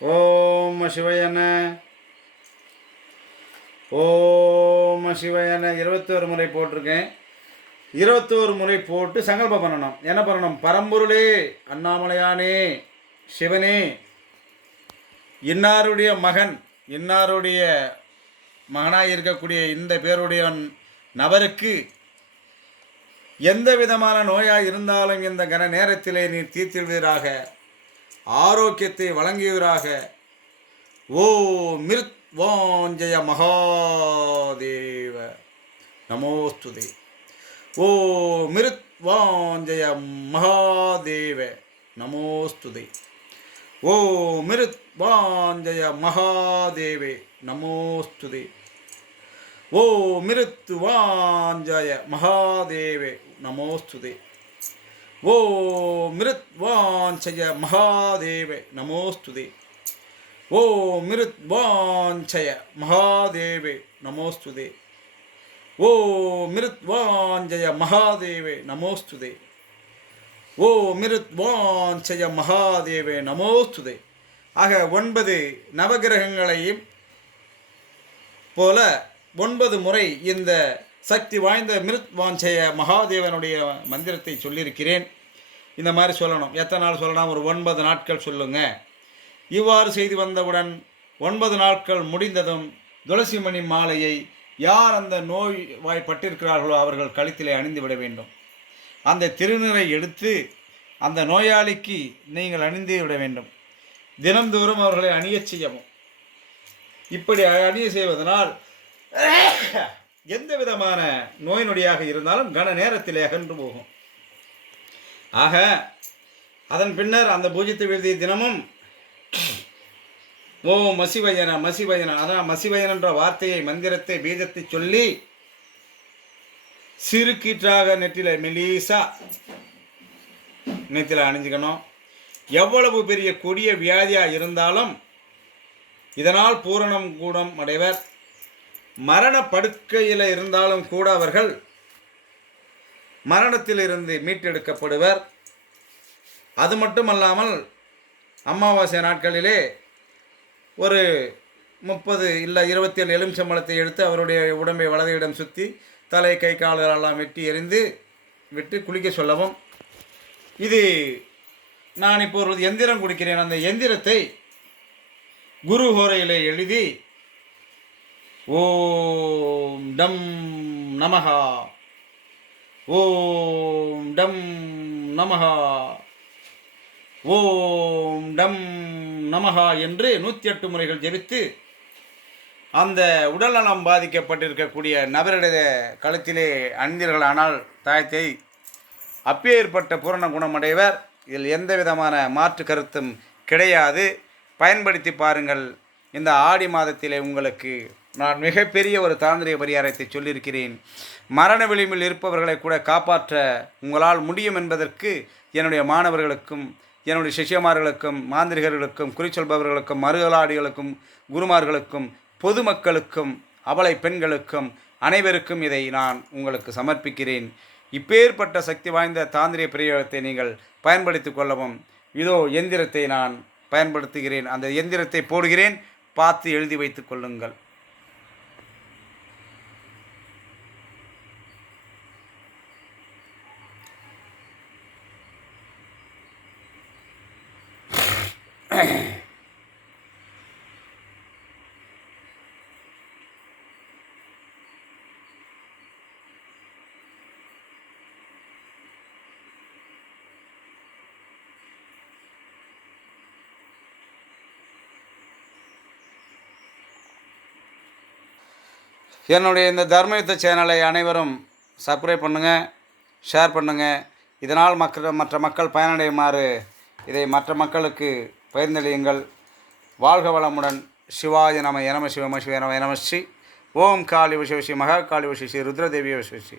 ஓம் சிவயன. ஓம் சிவயன 21 முறை போட்டிருக்கேன். 21 முறை போட்டு சங்கல்பம் பண்ணணும். என்ன பண்ணணும்? பரம்பொருளே, அண்ணாமலையானே, சிவனே, இன்னாருடைய மகன், இன்னாருடைய மகனாக இருக்கக்கூடிய இந்த பேருடைய நபருக்கு எந்த விதமான நோயாக இருந்தாலும் இந்த கன நேரத்திலே நீ தீர்த்திடுவீராக, ஆரோக்கியத்தை வழங்குவீராக. ஓ மிருத்வாஞ்சய மகாதேவ நமோஸ்துதே. ஓ மிருத்வாஞ்சய மகாதேவ நமோஸ்துதே. ஓ மிருத்வாஞ்சய மகாதேவே நமோஸ்துதே. ஓ மிருத்வாஞ்சய மகாதேவே நமோஸ்துதே. ஓ மிருத்வாஞ்சய மகாதேவே நமோஸ்துதே. ஓ மிருத்வாஞ்சய மகாதேவே நமோஸ்துதே. ஓ மிருத்வாஞ்சய மகாதேவே நமோஸ்துதே. ஓ மிருத்வாஞ்சய மகாதேவே நமோஸ்துதே. ஆக 9 நவகிரகங்களையும் போல 9 முறை இந்த சக்தி வாய்ந்த மிருத்வாஞ்சய மகாதேவனுடைய மந்திரத்தை சொல்லியிருக்கிறேன். இந்த மாதிரி சொல்லணும். எத்தனை நாள் சொல்லலாம்? ஒரு 9 நாட்கள் சொல்லுங்கள். இவ்வாறு செய்து வந்தவுடன் 9 நாட்கள் முடிந்ததும் துளசிமணி மாலையை யார் அந்த நோய் வாய்ப்பட்டிருக்கிறார்களோ அவர்கள் கழுத்திலே அணிந்து விட வேண்டும். அந்த திருநீரை எடுத்து அந்த நோயாளிக்கு நீங்கள் அணிந்து விட வேண்டும். தினந்தோறும் அவர்களை அணிய செய்யவும். இப்படி அணிய செய்வதனால் எந்த விதமான நோய் நொடியாக இருந்தாலும் கன நேரத்தில் அகன்று போகும். ஆக அதன் பின்னர் அந்த பூஜ்யத்தை எழுதிய தினமும் ஓ மசிவயன மசிவயன, அதான் மசிவயன் என்ற வார்த்தையை, மந்திரத்தை, பீஜத்தை சொல்லி சிறு கீற்றாக நெற்றில மெலீசா நெற்றில அணிஞ்சுக்கணும். எவ்வளவு பெரிய கொடிய வியாதியாக இருந்தாலும் இதனால் பூரணம் கூடம் அடைவர். மரண படுக்கையில் இருந்தாலும் கூட அவர்கள் மரணத்திலிருந்து மீட்டெடுக்கப்படுவர். அது மட்டுமல்லாமல் அமாவாசை நாட்களிலே ஒரு 30 இல்லை 27 எலுமிச்சம்பழத்தை எடுத்து அவருடைய உடம்பை வலதையிடம் சுற்றி தலை கை கால்களெல்லாம் வெட்டி எறிந்து விட்டு குளிக்க சொல்லவும். இது நான் இப்போ ஒரு எந்திரம் கொடுக்கிறேன். அந்த எந்திரத்தை குரு ஹோரையிலே எழுதி ஓம் டம் நமஹா, ஓம் டம் நமஹா, ஓம் டம் நமஹா என்று 108 முறைகள் ஜெபித்து அந்த உடல்நலம் பாதிக்கப்பட்டிருக்கக்கூடிய நபருடைய கழுத்திலே அணிந்தீர்களானால் தாயத்தை அப்பேற்பட்ட பூரண குணமடைவர். இதில் எந்த விதமான மாற்று கருத்தும் கிடையாது. பயன்படுத்தி பாருங்கள். இந்த ஆடி மாதத்திலே உங்களுக்கு நான் மிகப்பெரிய ஒரு தாந்திரிக பரிகாரத்தை சொல்லியிருக்கிறேன். மரண விளிம்பில் இருப்பவர்களை கூட காப்பாற்ற உங்களால் முடியும் என்பதற்கு என்னுடைய மாணவர்களுக்கும், என்னுடைய சிஷ்யமார்களுக்கும், மாந்திரிகர்களுக்கும், குறிச்சொல்பவர்களுக்கும், மருகலாடிகளுக்கும், குருமார்களுக்கும், பொதுமக்களுக்கும், அபலை பெண்களுக்கும் அனைவருக்கும் இதை நான் உங்களுக்கு சமர்ப்பிக்கிறேன். இப்பேற்பட்ட சக்தி வாய்ந்த தாந்திரிய பிரயோகத்தை நீங்கள் பயன்படுத்தி கொள்ளவும். இதோ எந்திரத்தை நான் பயன்படுத்துகிறேன். அந்த எந்திரத்தை போடுகிறேன், பார்த்து எழுதி வைத்து கொள்ளுங்கள். என்னுடைய இந்த தர்மயுத்த சேனலை அனைவரும் சப்ஸ்கிரைப் பண்ணுங்கள், ஷேர் பண்ணுங்கள். இதனால் மற்ற மக்கள் பயனடையுமாறு இதை மற்ற மக்களுக்கு பகிர்ந்தளியுங்கள். வாழ்க வளமுடன். சிவாய நம, எனம சிவம சிவ நம, எனம ஸ்ரீ. ஓம் காளி விஸ்வஸ்ரீ, மகா காளி விஸ்வஸ்ரீ, ருத்ரதேவி விஸ்வஸ்ரீ.